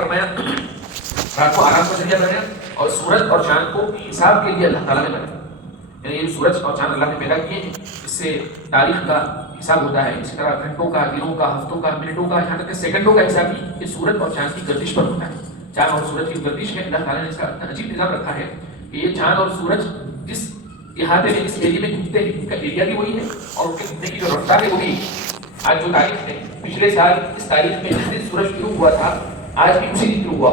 فرمایا رات کو آرام کا ذریعہ بنایا اور سورج اور چاند کو حساب کے لیے اللہ تعالیٰ نے بنایا. یعنی یہ سورج اور چاند اللہ نے پیدا کیے ہیں، اس سے تاریخ کا حساب ہوتا ہے. اسی طرح گھنٹوں کا، دنوں کا، ہفتوں کا، منٹوں کا، یہاں تک کہ سیکنڈوں کا حساب بھی یہ سورج اور چاند کی گردش پر ہوتا ہے. چاند اور سورج کی گردش ہے، اللہ تعالیٰ نے اس کا عجیب نظام رکھا ہے کہ یہ چاند اور سورج جس احاطے میں، اس ایریے میں گھومتے ہیں، ان کا ایریا بھی وہی ہے اور ان کے گھومنے کی جو رفتار ہے وہ بھی. آج جو تاریخ ہے، پچھلے سال اس تاریخ میں جس دن سورج شروع ہوا تھا آج بھی اسی دن شروع ہوا.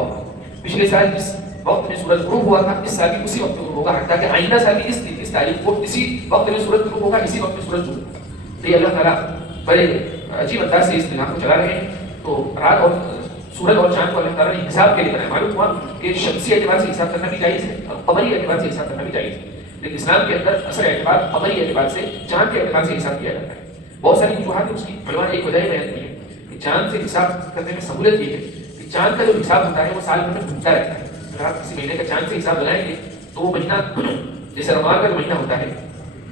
پچھلے سال جس وقت میں سورج غروب ہوا تھا اس سال بھی اسی وقت غروب ہوگا، حتیٰ کہ آئندہ سال بھی اس دن، اس تاریخ کو اسی وقت میں سورج غروب ہوگا، اسی وقت میں سورج غروب ہوگا. تو یہ اللہ تعالیٰ بڑے عجیب انداز سے اس نظام کو چلا رہے ہیں. تو رات اور سورج اور چاند کو اللہ تعالیٰ نے حساب کے لیے بنایا. معلوم ہوا کہ شمسی اعتبار سے حساب کرنا بھی جائز ہے اور قمری اعتبار سے حساب کرنا بھی جائز ہے، لیکن اسلام کے اندر اصل اعتبار قمری اعتبار سے، چاند کے اعتبار سے حساب کیا جاتا ہے. بہت ساری وجوہات ہیں اس کی. علماء نے ایک وجہ بیان کی ہے کہ چاند سے حساب کرنے میں سہولت یہ ہے کہ چاند کا جو حساب ہوتا ہے وہ سال بھر میں گھومتا رہتا ہے. اگر آپ کسی مہینے کا چاند سے حساب لگائیں گے تو وہ مہینہ جیسے رمضان کا جو مہینہ ہوتا ہے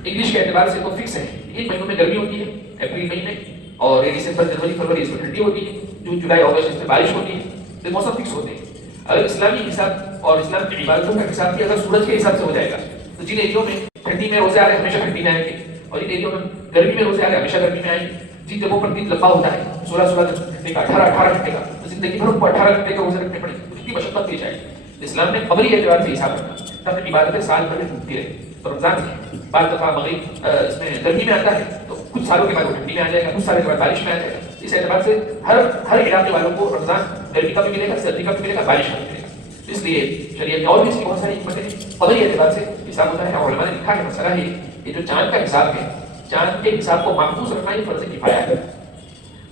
انگلش کے اعتبار سے تو فکس ہے. ان مہینوں میں گرمی ہوتی ہے، اپریل مئی میں، اور دسمبر، جنوری، فروری اس میں ٹھنڈی ہوتی ہے، جون، جولائی، اگست اس میں بارش ہوتی ہے. تو موسم فکس ہوتے ہیں. اگر اسلامی حساب اور اسلام کی عبادتوں کا حساب بھی اگر سورج کے حساب سے ہو جائے گا تو جن ایریوں میں ٹھنڈی میں روزے آ رہے ہمیشہ ٹھنڈی میں آئیں گے، اور جن ایریوں میں گرمی میں روزے آ رہے ہمیشہ گرمی میں آئیں گے. جن جگہوں پر دن لمبا ہوتا ہے 16 گھنٹے کا، 18 گھنٹے کا، تو زندگی بھر کو 18 گھنٹے کا روزے رکھنے پڑیں گے. کتنی مشقت پیش آئے گی. اسلام نے قمری اعتبار سے حساب رکھا تاکہ عبادتیں سال بھر میں گھومتی رہے. تو رمضان میں بعض دفعہ مغرب اس میں گرمی میں آتا ہے تو کچھ سالوں کے بعد وہ ٹھنڈی میں آ جائے گا، کچھ سالوں کے بعد بارش میں آ جائے گا. اس اعتبار سے ہر علاقے والوں کو رمضان گرمی کا بھی ملے گا، سردی کا بھی ملے گا، بارش کا بھی ملے گا. اس لیے شریعت میں اور بھی اس کی بہت ساری حکمتیں ہیں. قمری اعتبار سے حساب ہوتا ہے. اور علماء نے لکھا ہے مسئلہ ہے یہ جو چاند کا حساب ہے، چاند کے حساب کو محفوظ رکھنا یہ فرض کفایہ ہے.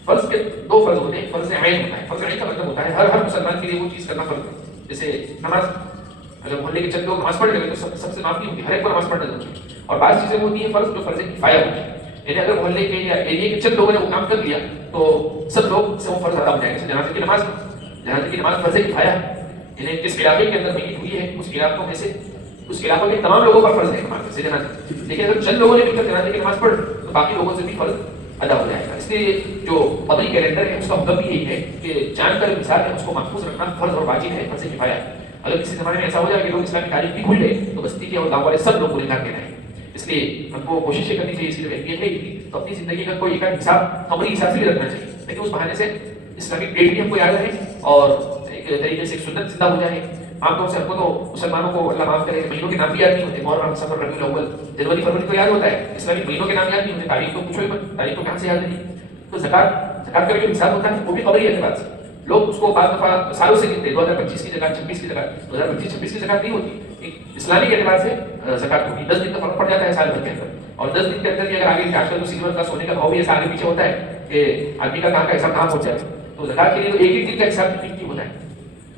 فرض کے دو فرض ہوتے ہیں. فرض عین ہوتا ہے. فرض عین کا مطلب ہوتا ہے ہر مسلمان کے لیے وہ چیز کرنا فرض ہے. جیسے نماز، اگر محلے کے چند لوگ نماز پڑھ لیں تو سب سے معاف نہیں ہوتی، ہر ایک کو نماز پڑھنا ضروری ہے. اور بعض چیزیں ہوتی ہیں فرض جو فرض کفایہ ہوتی ہے. یعنی اگر محلے کے یا ایریے کے چند لوگوں نے وہ کام کر لیا تو سب لوگ سے وہ فرض ادا ہو جائے گا. جیسے جنازے کی نماز فرض کفایہ ہے. یعنی جس علاقے کے اندر میت ہوئی ہے اس علاقوں میں سے اس علاقوں کے تمام لوگوں پر فرض ہے نماز جنازے. لیکن اگر چند لوگوں نے مل کر جنازے کی نماز پڑھ تو باقی لوگوں سے بھی فرض ادا ہو جائے گا. اس لیے جو قمری کیلنڈر ہے اس کا حکم بھی یہی ہے کہ چاند کا جو مثال ہے اس کو محفوظ رکھنا فرض اور واجب ہے، فرض کفایہ ہے. اگر کسی زمانے میں ایسا ہو جائے کہ لوگ اسلامی تاریخ بھی بھول لیں تو بستی کے اور گاؤں والے سب لوگ کو نکال کے رہیں. اس لیے ہم کو کوشش یہ کرنی چاہیے، اسی لیے ہے تو اپنی زندگی کا کوئی ایک حساب قمری حساب سے بھی رکھنا چاہیے، لیکن اس بہانے سے اسلامی ڈیٹ بھی ہم کو یاد رہے اور ایک طریقے سے ایک سنت زندہ ہو جائے. عام طور سے ہم کو تو مسلمانوں کو اللہ معاف کرے مہینوں کے نام بھی یاد نہیں ہوتے. محرم، صفر، ربیع الاول، جنوری، فروری کو یاد ہوتا ہے، اسلامی مہینوں کے نام یاد نہیں ہوتے. تاریخ تو پوچھو ہی مت، تاریخ تو کہاں سے یاد رہی. تو زکات کا جو حساب ہوتا ہے وہ بھی قمری اعتبار سے لوگ اس کو بعض دفعہ سالوں سے گنتے. 2025 کی جگہ 26 کی جگہ 2025-26 کی زکات نہیں ہوتی. اسلامی کے اعتبار سے زکات ہوگی. 10 دن کا فرق پڑ جاتا ہے سال بھر کے اندر. اور 10 دن کے اندر بھی اگر آگے آج کل تو سلور کا، سونے کا بھاؤ بھی ایسا آگے پیچھے ہوتا ہے کہ آدمی کا کہاں کا حساب کہاں پہنچ جائے. تو زکات کے لیے تو ایک ایک دن کا حساب قیمتی ہوتا ہے.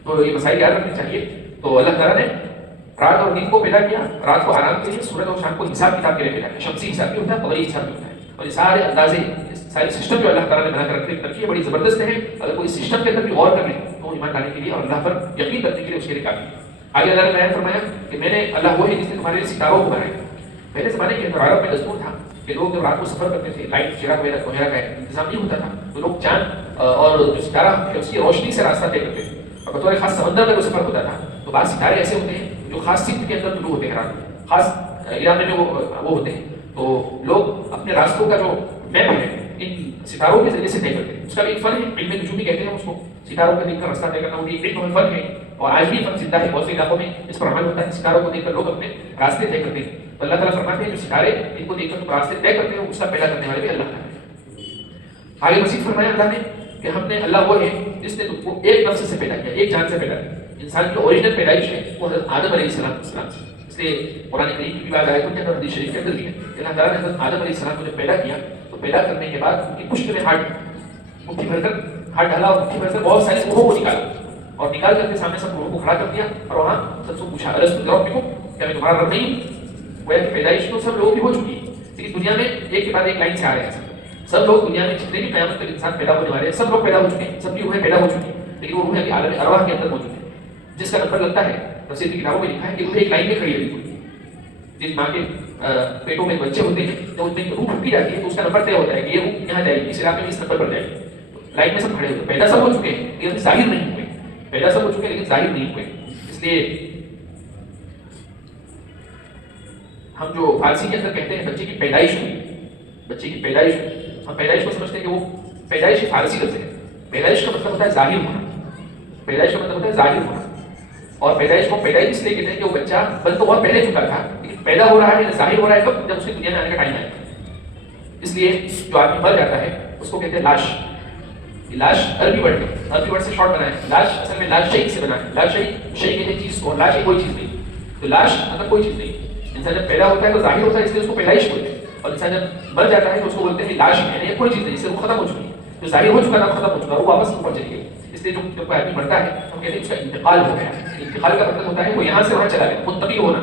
تو یہ مسائل یاد رکھنے چاہیے. تو اللہ تعالیٰ نے رات اور دن کو پیدا کیا، رات کو آرام کے لیے، سورج اور شام کو حساب کتاب کے لیے پیدا کیا. شمسی حساب بھی ہوتا ہے، قمری حساب بھی ہوتا ہے. اور یہ سارے اندازے، سارے سسٹم جو اللہ تعالیٰ نے بنا کر رکھی ہے بڑی زبردست ہے. اگر کوئی سسٹم کے اندر بھی غور کر لے تو ایمان لانے کے لیے اور اللہ پر یقین کرنے کے لیے اس کے لیے کافی ہے. آگے اللہ نے بیان فرمایا کہ میں نے اللہ وہ ہے جس نے تمہارے لیے ستاروں کو بنایا. پہلے زمانے کے اندر عرب میں دستور تھا کہ لوگ جب رات کو سفر کرتے تھے، لائٹ چراغ وغیرہ کا انتظام نہیں ہوتا تھا، تو لوگ چاند اور جو ستارہ ہے اس کی روشنی سے راستہ طے کرتے تھے. اور بطور خاص سمندر میں وہ سفر ہوتا تھا تو بعض ستارے ایسے ہوتے ہیں جو خاص سمت کے اندر طلوع ہوتے ہیں، خاص علاقے میں وہ ہوتے ہیں. تو لوگ اپنے راستوں کا جو میپ ہے ان ستاروں کے ذریعے سے طے کرتے ہیں. اس کا بھی ایک فن ہے، علم نجومی کہتے ہیں اس کو. ستاروں کو دیکھ کر راستہ طے کرنا وہ بھی ایک فن ہے اور آج بھی فن زندہ ہے. بہت سے علاقوں میں اس پر عمل ہوتا ہے. ستاروں کو دیکھ کر لوگ اپنے راستے طے کرتے ہیں. تو اللہ تعالیٰ فرماتے ہیں جو ستارے ان کو دیکھ کر تم راستے طے کرتے ہو اس کا پیدا کرنے والے بھی اللہ تعالیٰ ہے. آگے مزید فرمایا اللہ نے کہ ہم نے، اللہ وہ ہے جس نے تم کو ایک نفس سے پیدا کیا، ایک جان سے پیدا کیا. انسان کی اوریجنل پیدائش ہے وہ حضرت آدم علیہ السلام سے. اس لیے قرآن کریم کی بات آیتوں کے اندر، حدیث شریف کے اندر بھی ہے کہ اللہ تعالیٰ نے حضرت آدم علیہ السلام کو جب پیدا کیا تو پیدا کرنے کے بعد ان کی پشت میں مٹھی بھر کر ہاتھ ڈالا اور مٹھی بھر کر بہت ساری روحوں کو نکالا اور نکال کر کے سامنے سب روحوں کو کھڑا کر دیا اور وہاں سب سے پوچھا الستو بربکم، کیا میں تمہارا رب نہیں ہوں؟ گویا کہ پیدائش تو سب لوگوں کی ہو چکی ہے، لیکن دنیا میں ایک کے بعد ایک لائن سے آ رہے ہیں. سب لوگ دنیا میں جتنے بھی قیامت تک انسان پیدا ہونے والے ہیں سب لوگ پیدا ہو چکے ہیں، سب کی روحیں پیدا ہو چکی ہیں، لیکن وہ روحیں ابھی عالم ارواح کے اندر موجود ہیں. جس کا نمبر لگتا ہے تفسیر کی کتابوں میں لکھا ہے کہ وہ ایک لائن میں کھڑی ہے. بالکل جن ماں کے پیٹوں میں بچے ہوتے ہیں تو ان میں روح پھٹی جاتی ہے تو اس کا نمبر طے ہوتا ہے کہ یہ روح یہاں جائے گی، اس علاقے میں اس نمبر پر جائے گی. لائن میں سب کھڑے ہوتے ہیں، پیدا سب ہو چکے ہیں لیکن ظاہر نہیں ہوئے. پیدا سب ہو چکے لیکن ظاہر نہیں ہوئے. اس لیے ہم جو فارسی کے اندر کہتے ہیں بچے کی پیدائش ہوئی، بچے کی پیدائش ہوئی، ہم پیدائش کو سمجھتے ہیں کہ وہ پیدائش فارسی لفظ ہے. پیدائش کا مطلب ہوتا ہے ظاہر ہونا، پیدائش کا مطلب ہوتا ہے ظاہر ہونا. اور پیدائش کو پیدائش اس لیے کہتے ہیں کہ وہ بچہ بن تو بہت پہلے چکا تھا لیکن پیدا ہو رہا ہے، ظاہر ہو رہا ہے کب؟ جب اس کی دنیا میں آنے کا ٹائم آئے. اس لیے جو آدمی مر جاتا ہے اس کو کہتے ہیں لاش. لاش عربی ورڈ سے شارٹ بنا ہے. لاش اصل میں لاش شہید سے بنا ہے. لاش شہید، شہید کہتے ہیں چیز کو، لاش کوئی چیز نہیں. تو لاش اگر کوئی چیز نہیں. انسان جب پیدا ہوتا ہے تو ظاہر ہوتا ہے اس لیے اس کو پیدائش بولتے ہیں، اور انسان جب مر جاتا ہے تو اس کو بولتے ہیں لاش ہے، یہ کوئی چیز نہیں، اس سے وہ ختم ہو چکی ہے. جو ظاہر ہو چکا تھا ختم ہو چکا، وہ واپس اوپر چلی گئی. اس لیے جب کوئی آدمی مرتا ہے ہم کہتے ہیں اس کا انتقال ہو گیا. انتقال کا مطلب ہوتا ہے وہ یہاں سے وہاں چلا گیا، منتقل ہونا.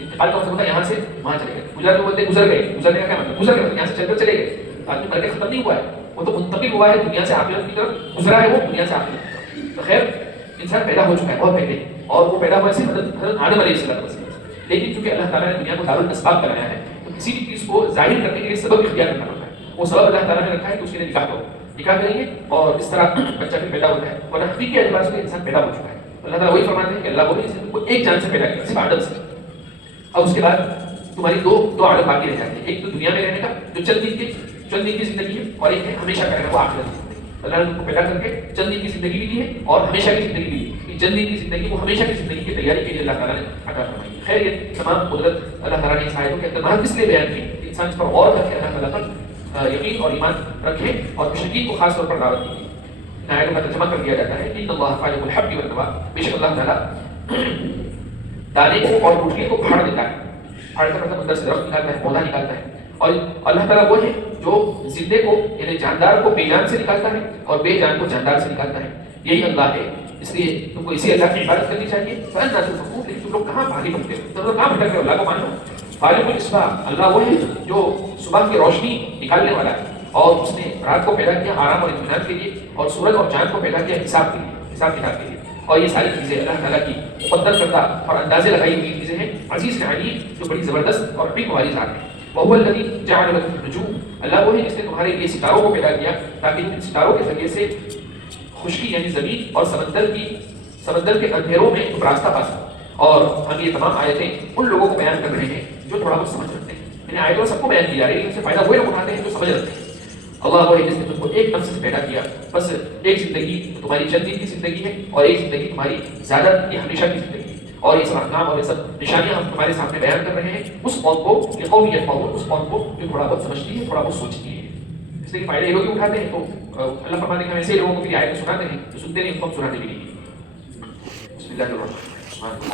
انتقال کا مطلب ہوتا ہے یہاں سے وہاں چلے گئے. گزر تو بولتے ہیں گزر گئے. گزرنے کا کیا مطلب؟ گزر گئے یہاں سے چل کر چلے گئے. آدمی مر کے ختم نہیں ہوا ہے، وہ تو منتقل ہوا ہے دنیا سے آخرت کی طرف، گزرا ہے وہ دنیا سے آخرت کی طرف. تو خیر انسان پیدا ہو چکا ہے بہت پہلے، اور وہ پیدا ہوا صرف حضرت آدم علیہ السلام سے. لیکن چونکہ اللہ تعالیٰ نے دنیا کو دارالاسباب بنایا ہے تو کسی بھی چیز کو ظاہر کرنے کے لیے سبب اختیار کرنا پڑتا ہے. وہ سبب اللہ تعالیٰ نے رکھا ہے کہ اس کے لیے نکاح کرو، نکاح کریں گے اور اس طرح بچہ پھر پیدا ہوتا ہے. اور حقیقی اعتبار سے انسان پیدا ہو چکا ہے. اللہ تعالیٰ وہی فرماتے ہیں کہ اللہ بولے اس کو ایک جان سے پیدا کیا، صرف آدم سے. اب اس کے بعد تمہاری دو عالم باقی رہ جاتے ہیں. ایک تو دنیا میں رہنے کا جو چند دن کی زندگی ہے، اور ایک ہے ہمیشہ کا رہنا، وہ آخرت کی زندگی. اللہ نے ان کو پیدا کر کے چند دن کی زندگی بھی دی ہے اور ہمیشہ کی زندگی بھی دی ہے. چند دن کی زندگی وہ ہمیشہ کی زندگی کی تیاری کے لیے اللہ تعالیٰ نے عطا فرمائی. خیر یہ تمام قدرت اللہ تعالیٰ نے اس آیتوں کے اندر محض اس لیے بیان کی کہ انسان اس پر غور کر کے اللہ تعالیٰ پر یقین اور ایمان رکھے، اور مشرکین کو خاص طور پر دعوت کی. آیتوں کا ترجمہ کر دیا جاتا ہے کہ اللہ فالق الحب والنوى، بے شک اللہ تعالیٰ دانے کو اور روٹی کو پھاڑ دیتا ہے. پھاڑ کا مطلب اندر سے درخت نکالتا ہے، پودا نکالتا ہے. اور اللہ تعالیٰ وہ ہے جو زندے کو یعنی جاندار کو بے جان سے نکالتا ہے اور بے جان کو جاندار سے نکالتا ہے. یہی اللہ ہے. اس لیے تم کو اسی اللہ کی عبادت کرنی چاہیے. فَأَنَّىٰ تُؤْفَكُونَ، لیکن تم لوگ کہاں بھاگے بنتے ہو، تم لوگ کہاں بھٹک رہے ہو. اللہ کو مانو. فالق الإصباح، اللہ وہ ہے جو صبح کی روشنی نکالنے والا ہے، اور اس نے رات کو پیدا کیا آرام اور اطمینان کے لیے، اور سورج اور چاند کو پیدا کیا حساب کے لیے، حساب کتاب کے لیے. اور یہ ساری چیزیں اللہ تعالیٰ کی مقدر کردہ اور اندازے لگائی ہوئی چیزیں ہیں. عزیز کے علیم جو بڑی زبردست اور حکمت والی ذات ہے. وَهُوَ الَّذِي جَعَلَ لَكُمُ النُّجُومَ، اللہ وہ ہے جس نے تمہارے لیے ستاروں کو پیدا کیا تاکہ تم ان ستاروں کے ذریعے سے خشکی یعنی زمین اور سمندر کے اندھیروں میں تم راستہ پا سکو. اور ہم یہ تمام آیتیں ان لوگوں کو بیان کر رہے ہیں جو تھوڑا بہت سمجھ رکھتے ہیں. یعنی آیتوں سب کو بیان کی جا رہی ہے، ان سے فائدہ وہی لوگ اٹھاتے ہیں جو سمجھ رکھتے ہیں. اللہ وہ ہے جس نے تم کو ایک نفس سے پیدا کیا، بس ایک زندگی تمہاری چند دن کی زندگی ہے اور ایک زندگی تمہاری زیادہ کی ہمیشہ کی زندگی. اور یہ سب احکام اور یہ سب نشانیاں ہم تمہارے سامنے بیان کر رہے ہیں اس قوم کو، یہ قوم یفقہون، اس قوم کو جو تھوڑا بہت سمجھتی ہے، تھوڑا بہت سوچتی ہے. اس لیے فائدہ یہ لوگ اٹھاتے ہیں. تو اللہ فرماتے ہیں کہ ہم ایسے لوگوں کو بھی آیتیں سناتے ہیں جو سنتے نہیں ان کو ہم سناتے بھی نہیں. بسم اللہ الرحمن الرحیم.